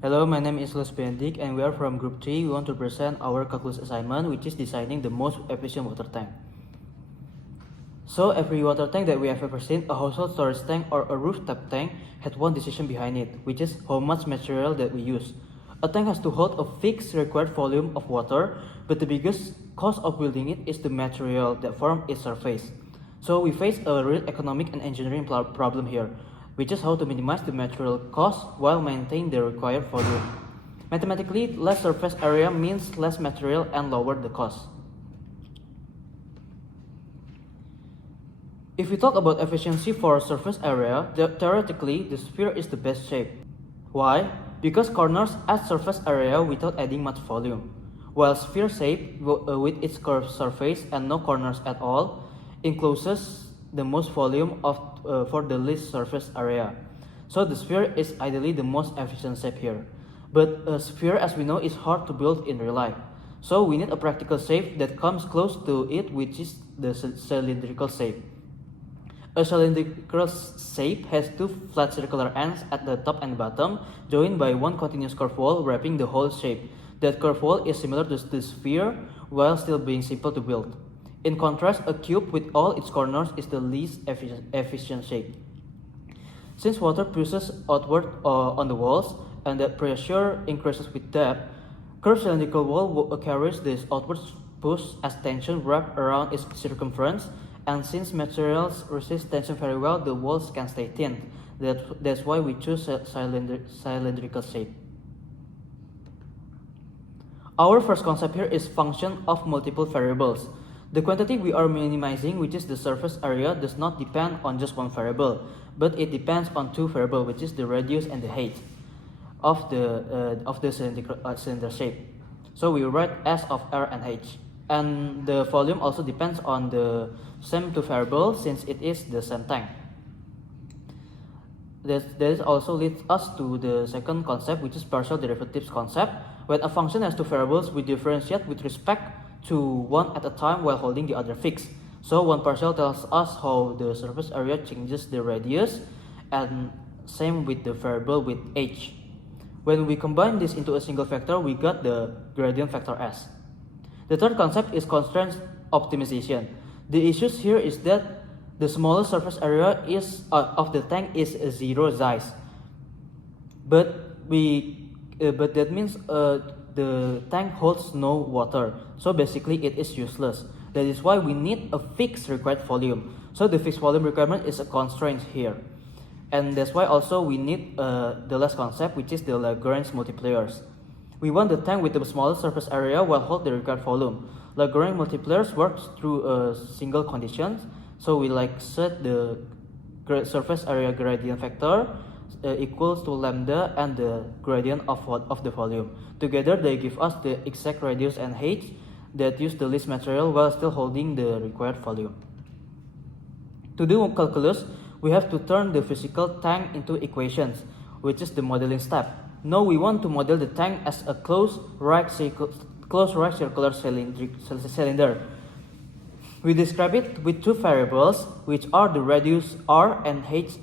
Hello, my name is Lus Bendik and we are from Group 3. We want to present our calculus assignment, which is designing the most efficient water tank. So every water tank that we have ever seen, a household storage tank or a rooftop tank, had one decision behind it, which is how much material that we use. A tank has to hold a fixed required volume of water, but the biggest cost of building it is the material that forms its surface. So we face a real economic and engineering problem here, which is how to minimize the material cost while maintaining the required volume. Mathematically, less surface area means less material and lower the cost. If we talk about efficiency for surface area, theoretically, the sphere is the best shape. Why? Because corners add surface area without adding much volume, while sphere shape, with its curved surface and no corners at all, encloses the most volume for the least surface area. So the sphere is ideally the most efficient shape here. But a sphere, as we know, is hard to build in real life. So we need a practical shape that comes close to it, which is the cylindrical shape. A cylindrical shape has two flat circular ends at the top and bottom, joined by one continuous curved wall wrapping the whole shape. That curved wall is similar to the sphere, while still being simple to build. In contrast, a cube with all its corners is the least efficient shape. Since water pushes outward on the walls, and the pressure increases with depth, curved cylindrical wall carries this outward push as tension wrapped around its circumference, and since materials resist tension very well, the walls can stay thin. That's why we choose a cylindrical shape. Our first concept here is function of multiple variables. The quantity we are minimizing, which is the surface area, does not depend on just one variable, but it depends on two variables, which is the radius and the height of the cylinder shape. So we write S of R and H. And the volume also depends on the same two variables since it is the same tank. This also leads us to the second concept, which is partial derivatives concept. When a function has two variables, we differentiate with respect to one at a time while holding the other fixed. So one partial tells us how the surface area changes the radius, and same with the variable with h. When we combine this into a single vector, we got the gradient vector S. The third concept is constraint optimization. The issue here is that the smallest surface area of the tank is 0 size, but that means the tank holds no water, so basically it is useless. That is why we need a fixed required volume. So the fixed volume requirement is a constraint here, and that's why also we need the last concept, which is the Lagrange multipliers. We want the tank with the smallest surface area while hold the required volume. Lagrange multipliers works through a single condition. So we set the surface area gradient vector equals to lambda and the gradient of the volume. Together they give us the exact radius and height that use the least material while still holding the required volume. To do calculus, we have to turn the physical tank into equations, which is the modeling step. Now we want to model the tank as a closed right circular cylinder. We describe it with two variables, which are the radius r and h.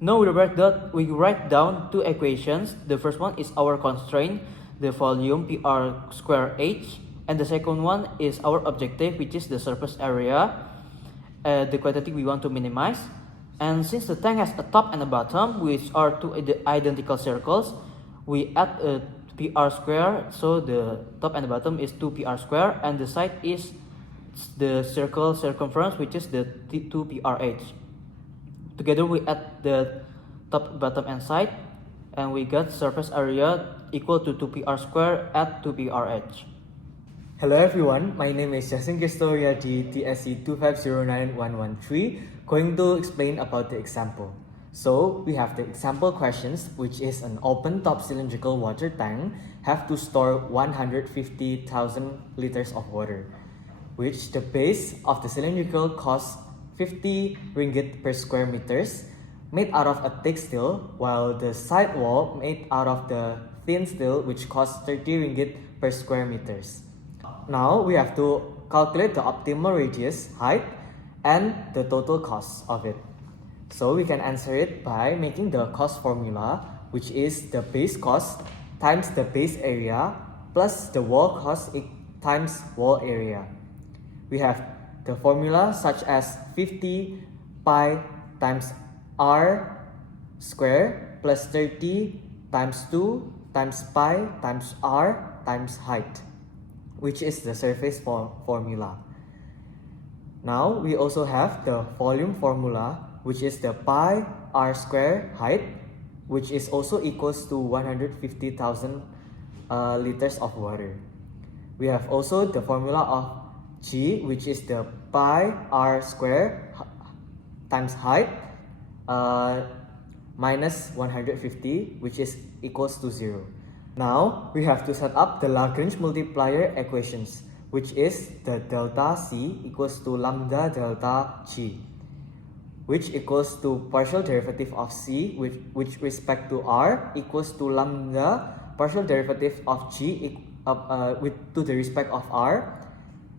Now we write down two equations. The first one is our constraint, the volume pr square h, and the second one is our objective, which is the surface area, the quantity we want to minimize. And since the tank has a top and a bottom, which are two identical circles, we add a pr square, so the top and the bottom is 2pr square, and the side is the circle circumference, which is the 2prh. Together we add the top, bottom, and side, and we get surface area equal to 2pr square at 2prh. Hello everyone, my name is Jasin Kistoriadi, TSC 2509113, going to explain about the example. So we have the example questions, which is an open top cylindrical water tank have to store 150,000 liters of water, which the base of the cylindrical costs 50 ringgit per square meters, made out of a thick steel, while the side wall made out of the thin steel, which costs 30 ringgit per square meters. Now we have to calculate the optimal radius, height, and the total cost of it. So we can answer it by making the cost formula, which is the base cost times the base area plus the wall cost times wall area. We have the formula such as 50 pi times r square plus 30 times 2 times pi times r times height, which is the surface formula. Now we also have the volume formula, which is the pi r square height, which is also equals to 150,000 liters of water. We have also the formula of G, which is the pi r square times height minus 150, which is equals to 0. Now we have to set up the Lagrange multiplier equations, which is the delta C equals to lambda delta G, which equals to partial derivative of C with respect to R equals to lambda partial derivative of G to the respect of R,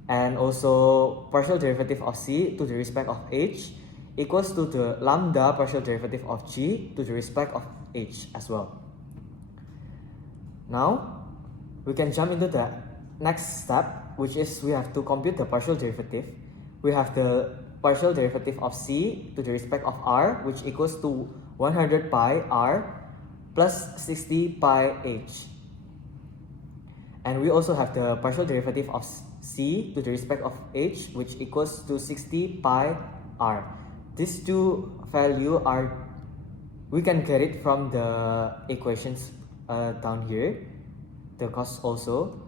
and also partial derivative of C to the respect of H equals to the lambda partial derivative of G to the respect of H as well. Now we can jump into the next step, which is we have to compute the partial derivative. We have the partial derivative of C to the respect of R, which equals to 100 pi R plus 60 pi H. And we also have the partial derivative of C to the respect of H, which equals to 60 pi R. These two values we can get it from the equations down here, the cost also.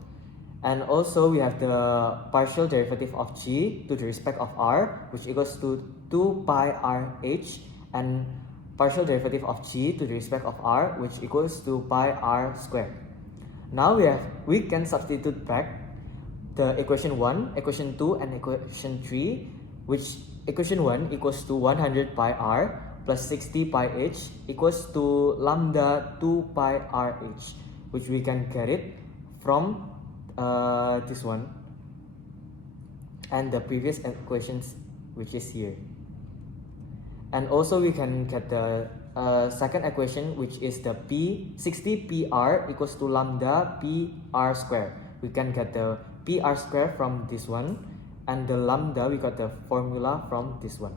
And also we have the partial derivative of G to the respect of R, which equals to 2 pi RH, and partial derivative of G to the respect of R, which equals to pi R squared. Now we can substitute back the equation 1, equation 2, and equation 3, which equation 1 equals to 100 pi R plus 60 pi H equals to lambda 2 pi RH, which we can get it from this one and the previous equations, which is here. And also we can get the second equation, which is the 60 PR equals to lambda PR square. We can get the PR square from this one, and the lambda we got the formula from this one.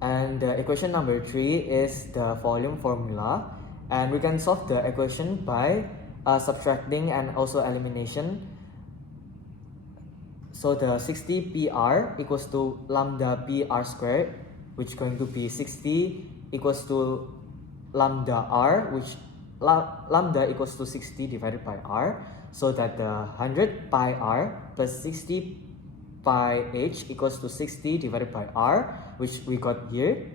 And the equation number 3 is the volume formula, and we can solve the equation by subtracting and also elimination. So the 60 PR equals to lambda PR squared, which is going to be 60 equals to lambda R, which lambda equals to 60 divided by R, so that the 100 pi R plus 60 pi H equals to 60 divided by R, which we got here,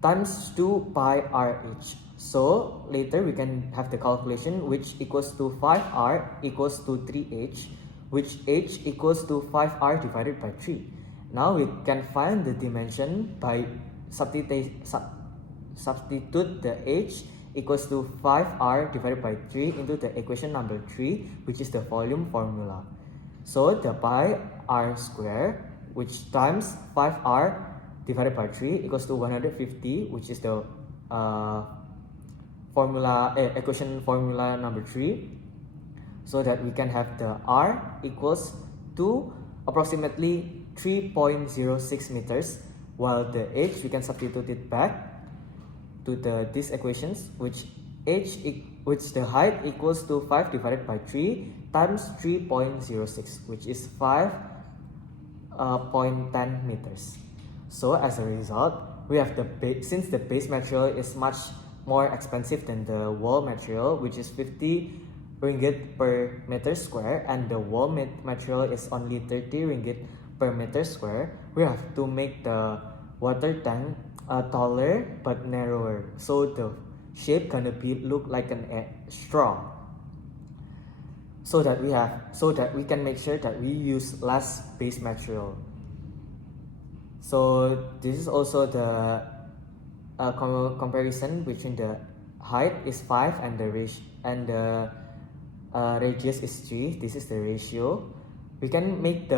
times 2 pi RH. So later we can have the calculation, which equals to 5R equals to 3H, which H equals to 5R divided by 3. Now we can find the dimension by substitute the H equals to 5R divided by 3 into the equation number 3, which is the volume formula. So the pi R square, which times 5R divided by 3 equals to 150, which is the equation formula number 3, so that we can have the R equals to approximately 3.06 meters, while the H we can substitute it back to these equations, which the height equals to 5 divided by 3 times 3.06, which is 5.10 meters. So as a result, we have since the base material is much more expensive than the wall material, which is 50 ringgit per meter square, and the wall material is only 30 ringgit per meter square, we have to make the water tank taller but narrower, so the shape gonna look like a straw, so that we can make sure that we use less base material. So this is also the comparison between the height is 5 and the radius is 3. This is the ratio. We can make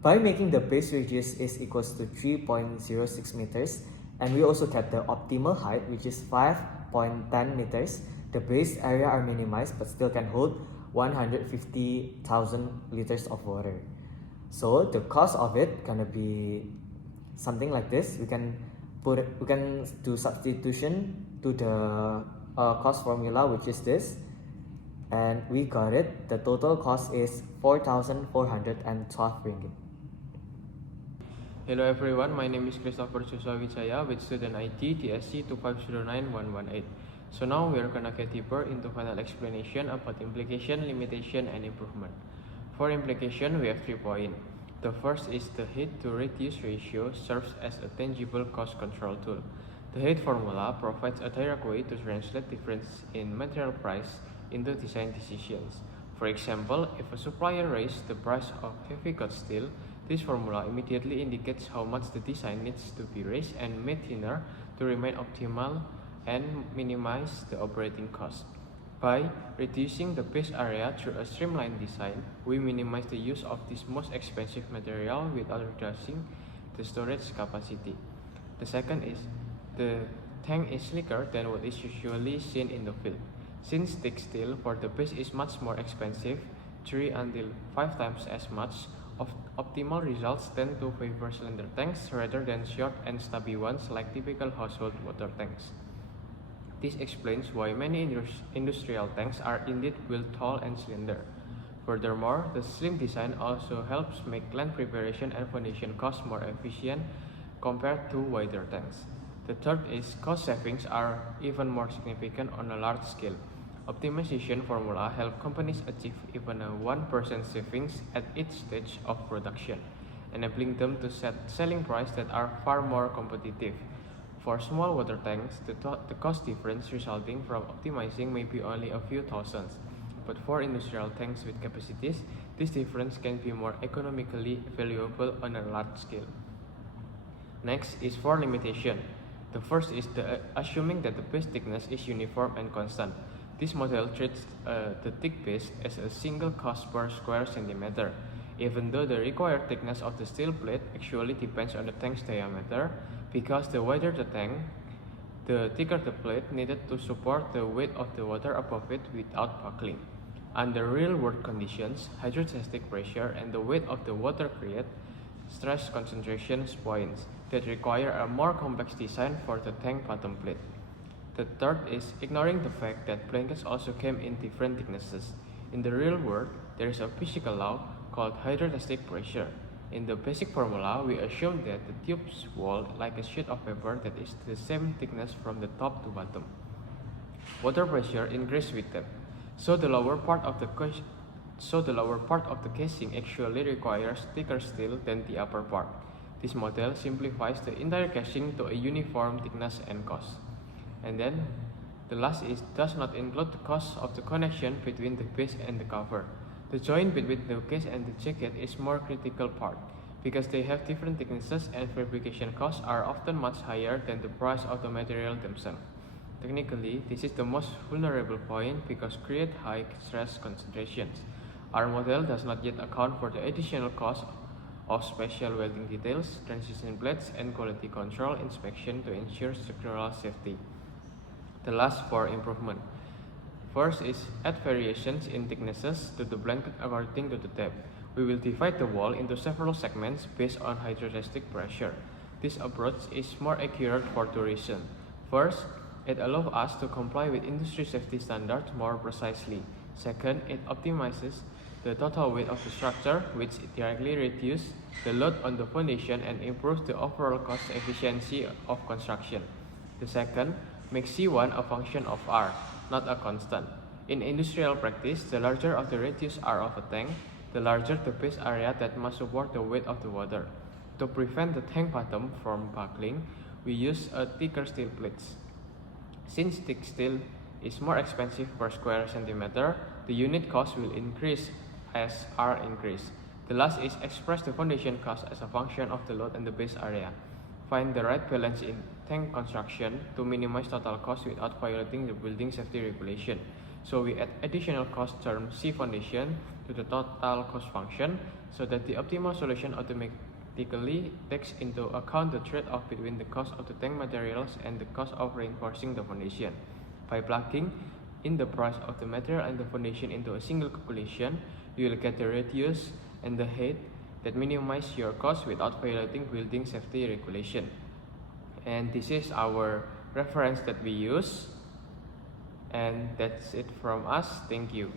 by making the base radius is equals to 3.06 meters, And we also kept the optimal height, which is 5.10 meters. The base area are minimized but still can hold 150,000 liters of water. So the cost of it gonna be something like this. We can do substitution to the cost formula, which is this, and we got it. The total cost is 4,412 ringgit. Hello everyone, my name is Christopher Susawicaya with student ID TSC 2509118. So now we are gonna get deeper into final explanation about implication, limitation, and improvement. For implication, we have 3 points. The first is the heat to reduce ratio serves as a tangible cost control tool. The heat formula provides a direct way to translate difference in material price into design decisions. For example, if a supplier raises the price of heavy gauge steel, this formula immediately indicates how much the design needs to be raised and made thinner to remain optimal and minimize the operating cost. By reducing the base area through a streamlined design, we minimize the use of this most expensive material without reducing the storage capacity. The second is the tank is slicker than what is usually seen in the field. Since thick steel for the base is much more expensive, 3 until 5 times as much, optimal results tend to favor cylinder tanks rather than short and stubby ones like typical household water tanks. This explains why many industrial tanks are indeed built tall and slender. Furthermore, the slim design also helps make land preparation and foundation costs more efficient compared to wider tanks. The third is cost savings are even more significant on a large scale. Optimization formula help companies achieve even a 1% savings at each stage of production, enabling them to set selling prices that are far more competitive. For small water tanks, the cost difference resulting from optimizing may be only a few thousands, but for industrial tanks with capacities, this difference can be more economically valuable on a large scale. Next is for limitation. The first is assuming that the base thickness is uniform and constant. This model treats the thick base as a single cost per square centimeter, even though the required thickness of the steel plate actually depends on the tank's diameter, because the wider the tank, the thicker the plate needed to support the weight of the water above it without buckling. Under real-world conditions, hydrostatic pressure and the weight of the water create stress concentration points that require a more complex design for the tank bottom plate. The third is ignoring the fact that blankets also came in different thicknesses. In the real world, there is a physical law called hydrostatic pressure. In the basic formula, we assume that the tube's wall like a sheet of paper that is the same thickness from the top to bottom. Water pressure increases with depth, so the lower part of the casing actually requires thicker steel than the upper part. This model simplifies the entire casing to a uniform thickness and cost. And then the last is does not include the cost of the connection between the base and the cover. The joint between the case and the jacket is more critical part because they have different thicknesses and fabrication costs are often much higher than the price of the material themselves. Technically, this is the most vulnerable point because create high stress concentrations. Our model does not yet account for the additional cost of special welding details, transition plates, and quality control inspection to ensure structural safety. The last 4 improvement. First is add variations in thicknesses to the blanket according to the depth. We will divide the wall into several segments based on hydrostatic pressure. This approach is more accurate for 2 reasons. First, it allows us to comply with industry safety standards more precisely. Second, it optimizes the total weight of the structure, which directly reduces the load on the foundation and improves the overall cost efficiency of construction. The second makes C1 a function of R, not a constant. In industrial practice, the larger of the radius R of a tank, the larger the base area that must support the weight of the water. To prevent the tank bottom from buckling, we use a thicker steel plates. Since thick steel is more expensive per square centimeter, the unit cost will increase as R increase. The last is express the foundation cost as a function of the load and the base area. Find the right balance in tank construction to minimize total cost without violating the building safety regulation. So we add additional cost term C foundation to the total cost function so that the optimal solution practically takes into account the trade-off between the cost of the tank materials and the cost of reinforcing the foundation. By plugging in the price of the material and the foundation into a single calculation, you will get the radius and the height that minimize your cost without violating building safety regulation. And this is our reference that we use. And that's it from us. Thank you.